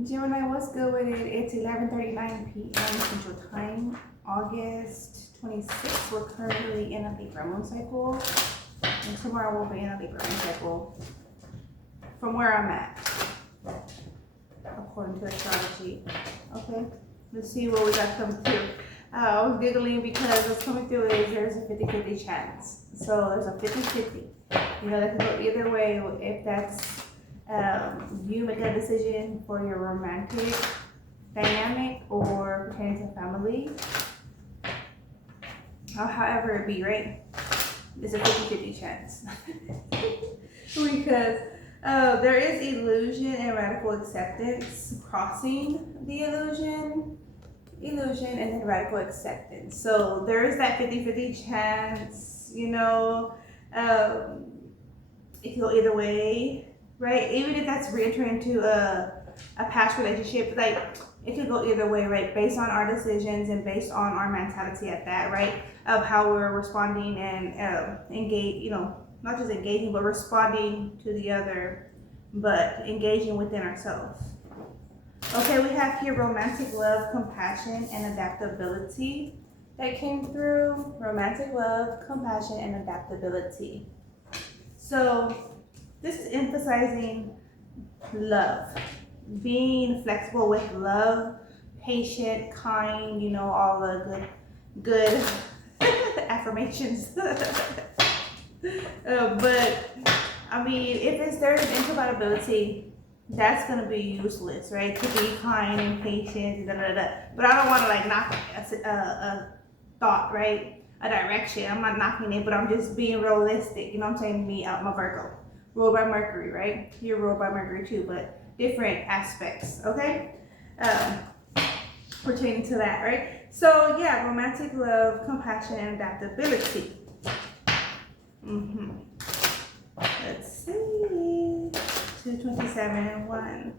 Gemini, what's good with it? It's 11:39 p.m. Central Time, August 26th. We're currently in a Libra moon cycle, and tomorrow we'll be in a Libra moon cycle from where I'm at, according to astrology. Okay, let's see what we got coming through. I was giggling because what's coming through is there's a 50-50 chance. So there's a 50-50. You know, that can go either way if that's you make a decision for your romantic dynamic or pertaining to family, or however it be, right? It's a 50-50 chance. Because there is illusion and radical acceptance crossing the illusion, and then radical acceptance. So there is that 50-50 chance, you know, it can go either way, right? Even if that's re-entering into a past relationship, like it could go either way, right? Based on our decisions and based on our mentality at that, right? Of how we're responding and engage, you know, not just engaging, but responding to the other, but engaging within ourselves. Okay, we have here romantic love, compassion, and adaptability that came through. Romantic love, compassion, and adaptability. So this is emphasizing love, being flexible with love, patient, kind, you know, all the good affirmations. But I mean, if there's incompatibility, that's gonna be useless, right? To be kind and patient, da, da, da. But I don't want to like knock a thought, right? A direction. I'm not knocking it, but I'm just being realistic. You know what I'm saying? Me, I'm a Virgo, ruled by Mercury, right? You're ruled by Mercury too, but different aspects. Okay, pertaining to that, right? So yeah, romantic love, compassion, and adaptability. Let's see. 227 and 1.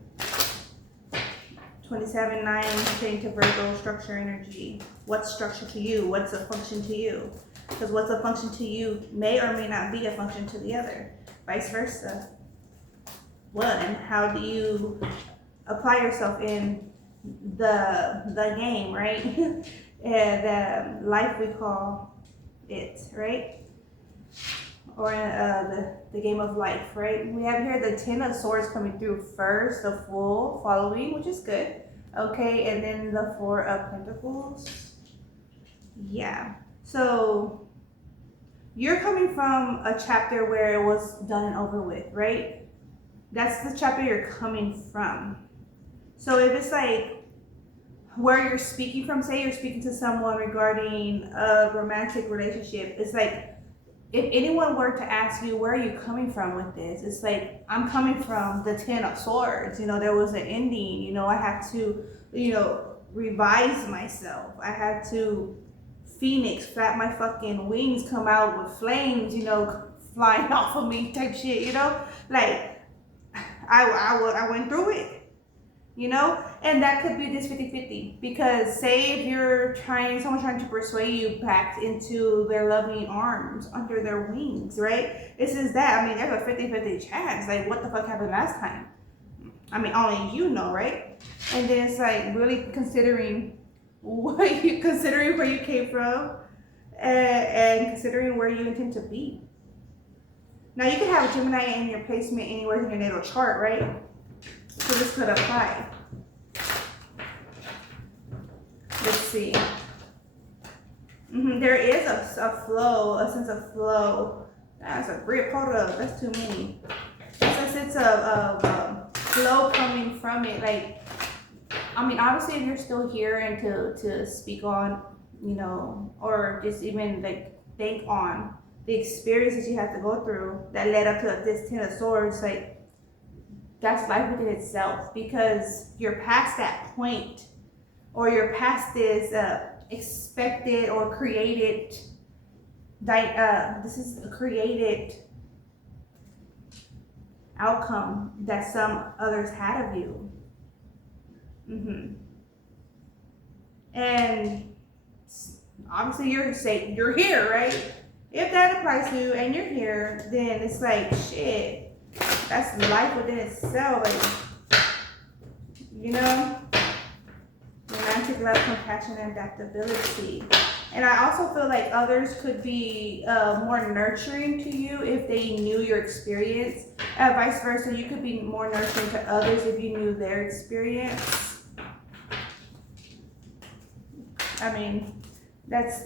27, 9, pertaining to Virgo, structure, energy. What's structure to you? What's a function to you? Because what's a function to you may or may not be a function to the other. Vice versa. One, how do you apply yourself in the game, right? And the life we call it, right? Or the game of life, right? We have here the 10 of Swords coming through first, the Fool following, which is good. Okay, and then the 4 of Pentacles. Yeah. So you're coming from a chapter where it was done and over with, right? That's the chapter you're coming from. So if it's like where you're speaking from, say you're speaking to someone regarding a romantic relationship, it's like, if anyone were to ask you, where are you coming from with this? It's like, I'm coming from the 10 of Swords. You know, there was an ending. You know, I had to, you know, revise myself. I had to phoenix, flap my fucking wings, come out with flames, you know, flying off of me type shit, you know? Like, I went through it. You know, and that could be this 50-50, because say if you're someone trying to persuade you back into their loving arms under their wings, right? This is that. I mean, there's a 50-50 chance. Like, what the fuck happened last time? I mean, only you know, right? And then it's like really considering where you came from, and considering where you intend to be. Now, you can have a Gemini in your placement anywhere in your natal chart, right? So this could apply. Let's see. There is a flow, a sense of flow. That's a grip. Hold up. That's too many. It's a sense of flow coming from it. Like, I mean, obviously, if you're still here and to speak on, you know, or just even like think on the experiences you have to go through that led up to this 10 of Swords, like, that's life within itself, because you're past that point, or you're past this expected or created, this is a created outcome that some others had of you. And obviously you're here, right? If that applies to you and you're here, then it's like, shit, that's life within itself. Like, you know? Romantic love, compassion, and adaptability. And I also feel like others could be more nurturing to you if they knew your experience. Vice versa, you could be more nurturing to others if you knew their experience. I mean, that's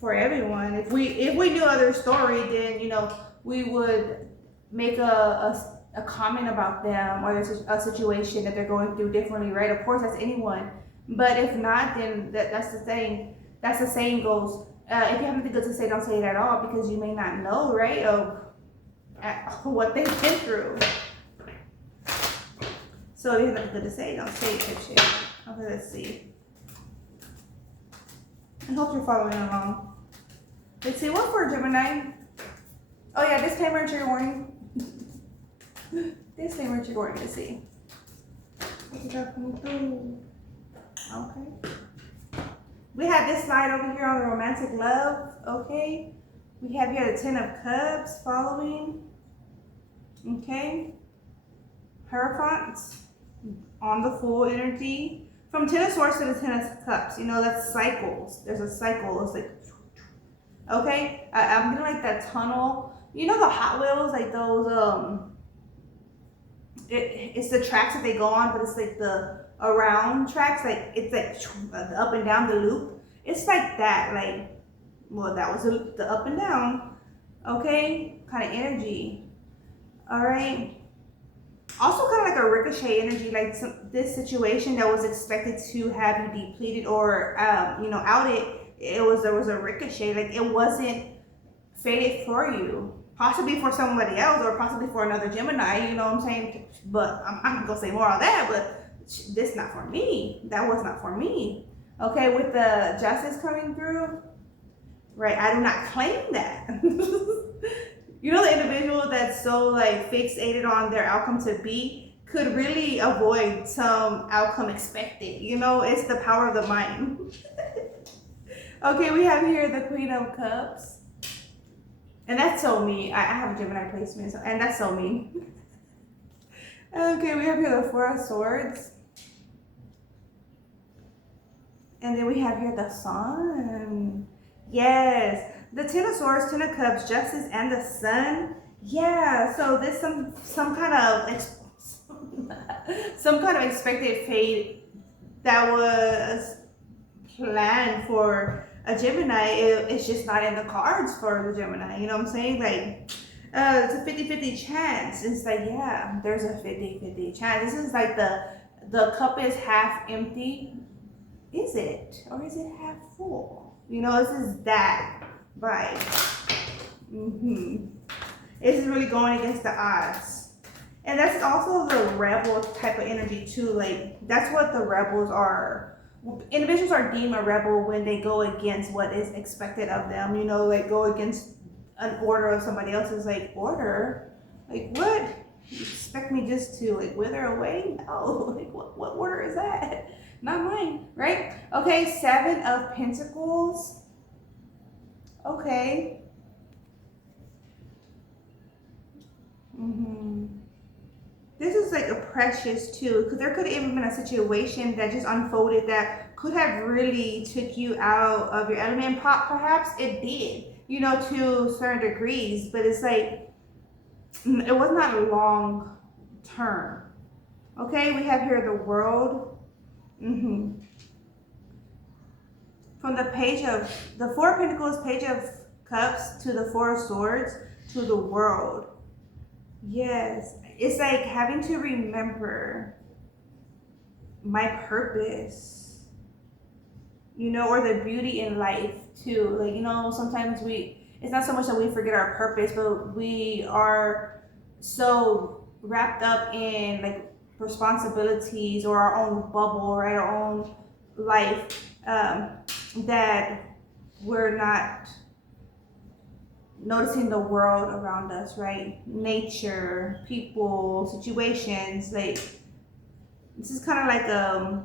for everyone. If we knew other story, then you know we would make a comment about them, or there's a situation that they're going through differently, right? Of course, that's anyone. But if not, then that's the thing. That's the saying goes. If you have anything good to say, don't say it at all, because you may not know, right, of what they've been through. So if you have nothing good to say, don't say it, shit. Okay, let's see. I hope you're following along. Let's see, what for Gemini? Oh yeah, disclaimer and trigger warning. Disclaimer and trigger warning, let's see. What we got coming through? Okay. We have this slide over here on the romantic love, okay? We have here the Ten of Cups following, okay? Hierophant on the full energy. From Ten of Swords to the Ten of Cups, you know, that's cycles. There's a cycle, it's like, okay? I'm getting like that tunnel. You know the Hot Wheels, like those, it's the tracks that they go on, but it's like the around tracks, like it's like the up and down the loop. It's like that, like, well, that was the up and down, okay, kind of energy. All right, also kind of like a ricochet energy, like this situation that was expected to have you depleted or you know, outed. There was a ricochet, like it wasn't fated for you. Possibly for somebody else, or possibly for another Gemini, you know what I'm saying? But I'm not gonna say more on that, but this not for me. That was not for me. Okay, with the Justice coming through, right? I do not claim that. You know, the individual that's so like fixated on their outcome to be could really avoid some outcome expected. You know, it's the power of the mind. Okay, we have here the Queen of Cups. And that's so me. I have a Gemini placement, so, and that's so me. Okay, we have here the Four of Swords. And then we have here the Sun. Yes, the Ten of Swords, Ten of Cups, Justice, and the Sun. Yeah, so this some kind of some kind of expected fate that was planned for a Gemini. It's just not in the cards for the Gemini, you know what I'm saying? Like, it's a 50-50 chance. It's like, yeah, there's a 50-50 chance. This is like the cup is half empty. Is it? Or is it half full? You know, this is that vibe. This is really going against the odds. And that's also the rebel type of energy too. Like, that's what the rebels are. Individuals are deemed a rebel when they go against what is expected of them, you know, like go against an order of somebody else's, like, order. Like, what? You expect me just to like wither away? No, like what order is that? Not mine, right? Okay, Seven of Pentacles. Okay. This is like a precious too, because there could have even been a situation that just unfolded that could have really took you out of your element. Perhaps it did, you know, to certain degrees, but it's like, it was not long term. Okay, we have here the World. From the Page of, the Four of Pentacles, Page of Cups, to the Four of Swords, to the World. Yes, it's like having to remember my purpose, you know, or the beauty in life too. Like, you know, sometimes it's not so much that we forget our purpose, but we are so wrapped up in like responsibilities or our own bubble, right, our own life, that we're not noticing the world around us, right? Nature, people, situations. Like, this is kind of like a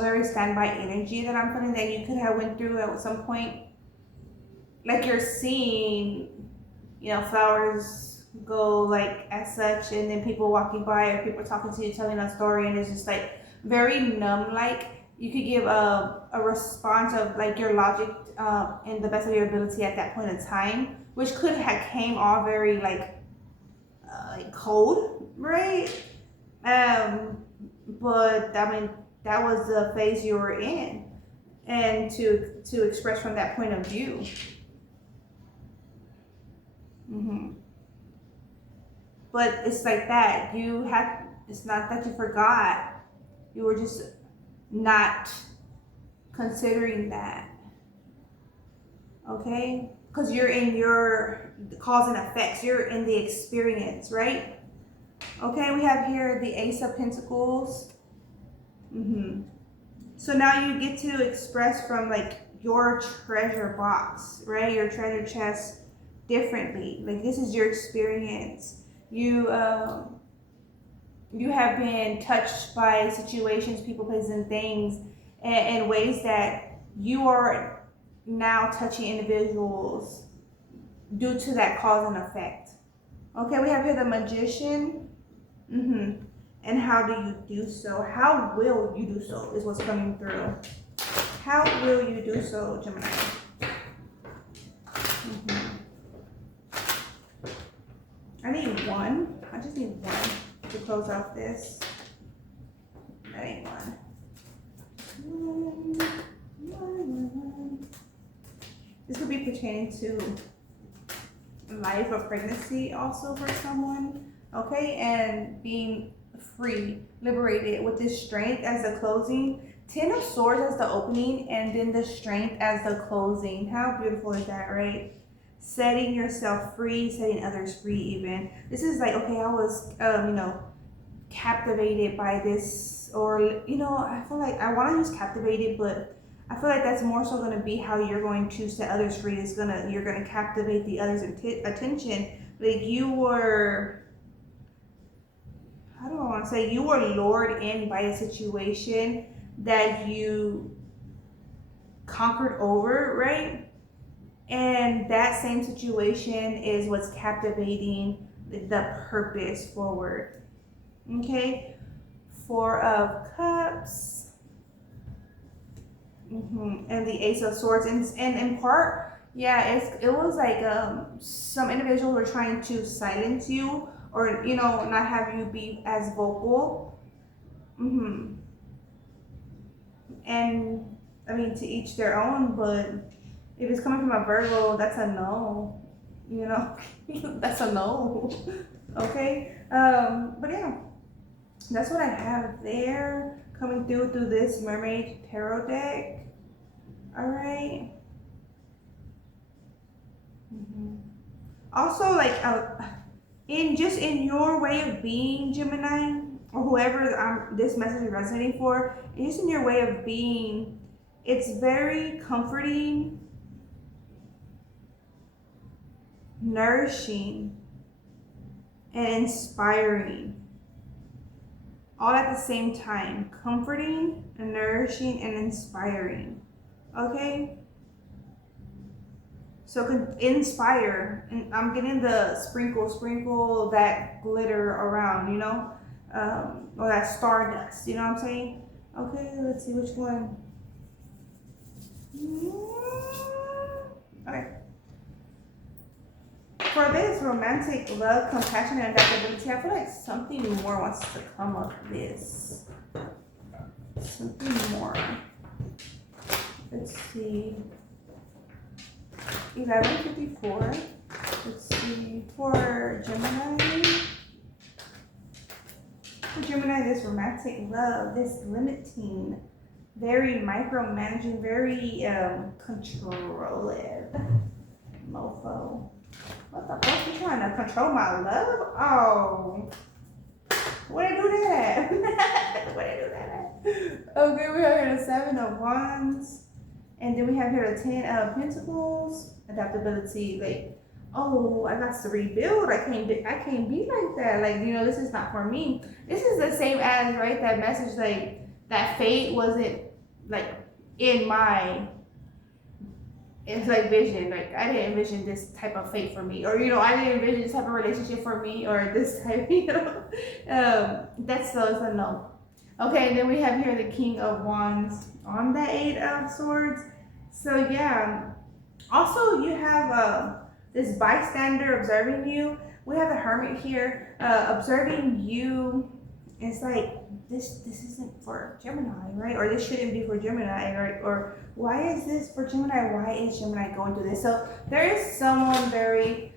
very standby energy that I'm feeling that you could have went through at some point. Like, you're seeing, you know, flowers go like as such, and then people walking by or people talking to you, telling a story, and it's just like very numb. Like you could give a response of like your logic in the best of your ability at that point in time, which could have came off very like cold, right? But I mean that was the phase you were in, and to express from that point of view. But it's like that. It's not that you forgot. You were just not considering that. Okay? Because you're in your cause and effects. You're in the experience, right? Okay, we have here the Ace of Pentacles. So now you get to express from like your treasure box, right? Your treasure chest differently. Like this is your experience. You have been touched by situations, people, places, and things in ways that you are now touching individuals due to that cause and effect. Okay, we have here the Magician. And how do you do so? How will you do so is what's coming through. How will you do so, Gemini? I need one. I just need one to close out this. That ain't one. This could be pertaining to life or pregnancy also for someone. Okay, and being free, liberated with this strength as the closing. 10 of Swords as the opening, and then the strength as the closing. How beautiful is that, right? Setting yourself free, setting others free even. This is like, okay, I was, captivated by this, or, I feel like I want to use captivated, but I feel like that's more so going to be how you're going to set others free. You're going to captivate the other's attention. Like you were, how do I want to say, you were lured in by a situation that you conquered over, right? And that same situation is what's captivating the purpose forward. Okay, 4 of Cups, and the Ace of Swords, and in part, yeah, it was like some individuals were trying to silence you, or not have you be as vocal. And I mean, to each their own, but if it's coming from a Virgo, that's a no. That's a no. Okay. But yeah, that's what I have there coming through this Mermaid Tarot deck. All right. Also, like in your way of being, Gemini, or whoever this message is resonating for, just in your way of being, it's very comforting, nourishing, and inspiring, all at the same time. Comforting and nourishing and inspiring. Okay, so inspire, and I'm getting the sprinkle that glitter around, or that stardust, you know what I'm saying? Okay, let's see which one. Okay. For this romantic love, compassion, and adaptability, I feel like something more wants to come of this. Something more. Let's see. 11:54. Let's see. For Gemini. For Gemini, this romantic love, this limiting, very micromanaging, very controlling mofo. What the fuck? You trying to control my love? Oh. Where'd I do that? Where'd I do that? Okay, we have here the 7 of Wands. And then we have here the 10 of Pentacles. Adaptability. Like, oh, I got to rebuild. I can't be like that. Like, this is not for me. This is the same as, right, that message, like, that fate wasn't, like, in my it's like vision. Like I didn't envision this type of fate for me, or I didn't envision this type of relationship for me, or this type. That's so it's a no. Okay, and then we have here the King of Wands on the Eight of Swords. So yeah. Also, you have this bystander observing you. We have the Hermit here observing you. It's like this isn't for Gemini, right? Or this shouldn't be for Gemini, right? Or why is this for Gemini? Why is Gemini going through this? So there is someone very,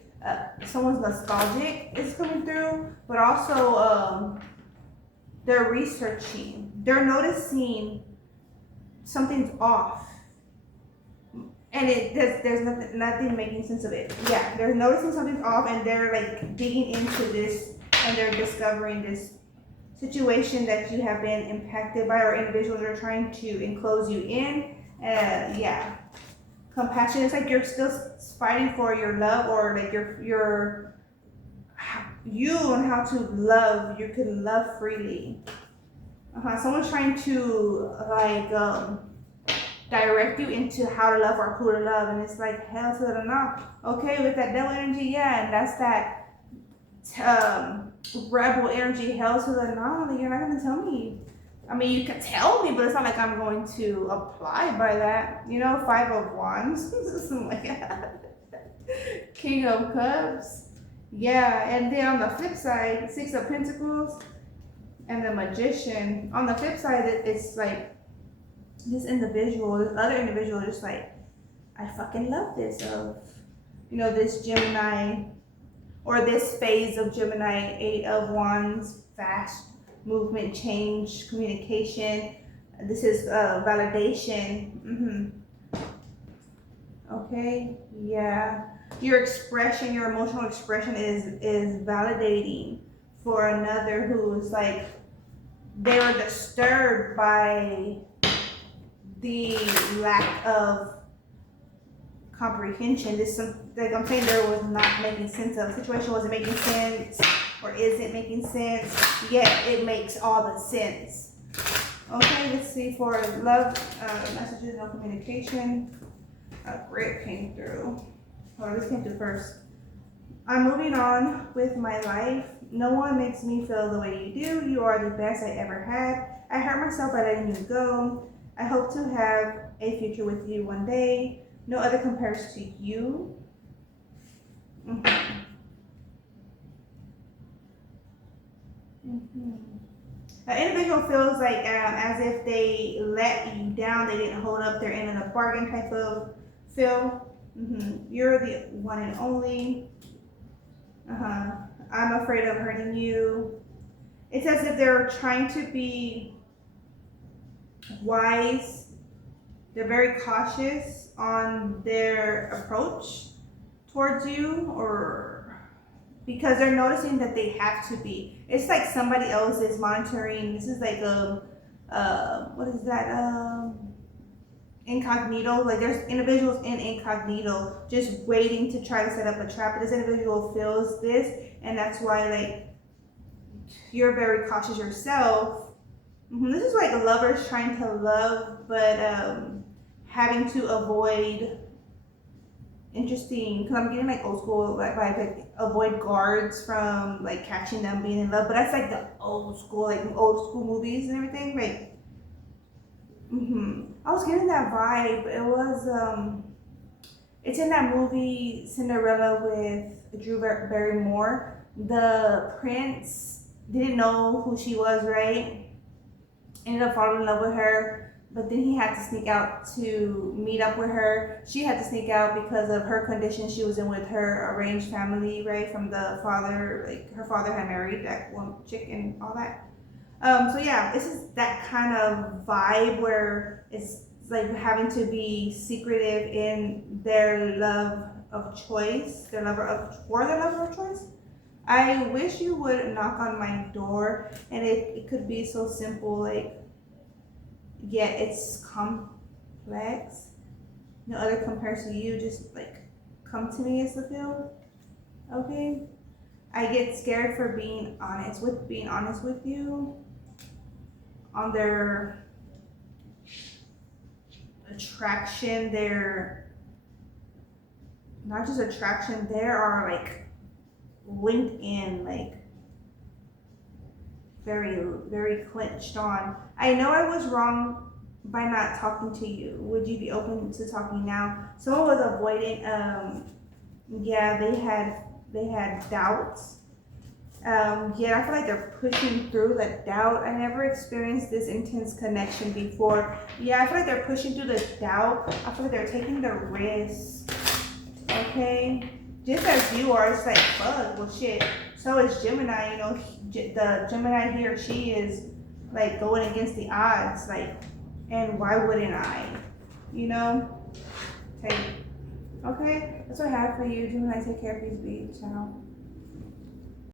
someone's nostalgic is coming through, but also they're researching. They're noticing something's off. And there's nothing making sense of it. Yeah, they're noticing something's off, and they're like digging into this, and they're discovering this situation that you have been impacted by, or individuals are trying to enclose you in. Yeah, compassion. It's like you're still fighting for your love, or like you on how to love. You can love freely. Someone's trying to direct you into how to love or who to love, and it's like hell to the no. Okay, with that devil energy, yeah, and that's that rebel energy, hell to the no. You're not gonna tell me. I mean, you can tell me, but it's not like I'm going to apply by that. Five of Wands, something like that. King of Cups, yeah, and then on the flip side, Six of Pentacles and the Magician. On the flip side, it's like this other individual, just like, I fucking love this this Gemini, or this phase of Gemini, Eight of Wands, fast movement, change, communication. This is validation. Okay, yeah. Your expression, your emotional expression is validating for another who's like, they were disturbed by the lack of comprehension. Like I'm saying, there was not making sense of. The situation wasn't making sense, or isn't making sense, yet it makes all the sense. Okay, let's see for love, messages, no communication. A grid came through. Oh, this came through first. I'm moving on with my life. No one makes me feel the way you do. You are the best I ever had. I hurt myself by letting you go. I hope to have a future with you one day. No other compares to you. An individual feels like as if they let you down, they didn't hold up their end of the bargain type of feel. You're the one and only. I'm afraid of hurting you. It's as if they're trying to be wise. They're very cautious on their approach towards you, or because they're noticing that they have to be. It's like somebody else is monitoring. This is like what is that? Incognito. Like there's individuals in incognito just waiting to try to set up a trap. But this individual feels this, and that's why like you're very cautious yourself. This is like lovers trying to love, but having to avoid. Interesting, because I'm getting like old school like avoid guards from like catching them being in love, but that's like the old school movies and everything. Like, I was getting that vibe. It was it's in that movie Cinderella with Drew Barrymore. The prince didn't know who she was, right? Ended up falling in love with her. But then he had to sneak out to meet up with her. She had to sneak out because of her condition she was in with her arranged family, right? From the father, like her father had married that one chick and all that. So yeah, this is that kind of vibe where it's like having to be secretive in their love of choice, for their lover of choice. I wish you would knock on my door, and it could be so simple, like, yeah, it's complex. No other compares to you. Just like come to me is the feel. Okay. I get scared for being honest with you on their attraction, their not just attraction, there are like linked in, like very clinched on. I know I was wrong by not talking to you. Would you be open to talking now? Someone was avoiding. Yeah, they had doubts. Yeah, I feel like they're pushing through the doubt. I never experienced this intense connection before. Yeah, I feel like they're pushing through the doubt. I feel like they're taking the risk. Okay, just as you are. It's like, fuck, well, shit. So is Gemini. You know, the Gemini, he or she is like going against the odds. Like, and why wouldn't I? You know. Okay. Okay, that's what I have for you. Gemini, take care. Please be. Ciao.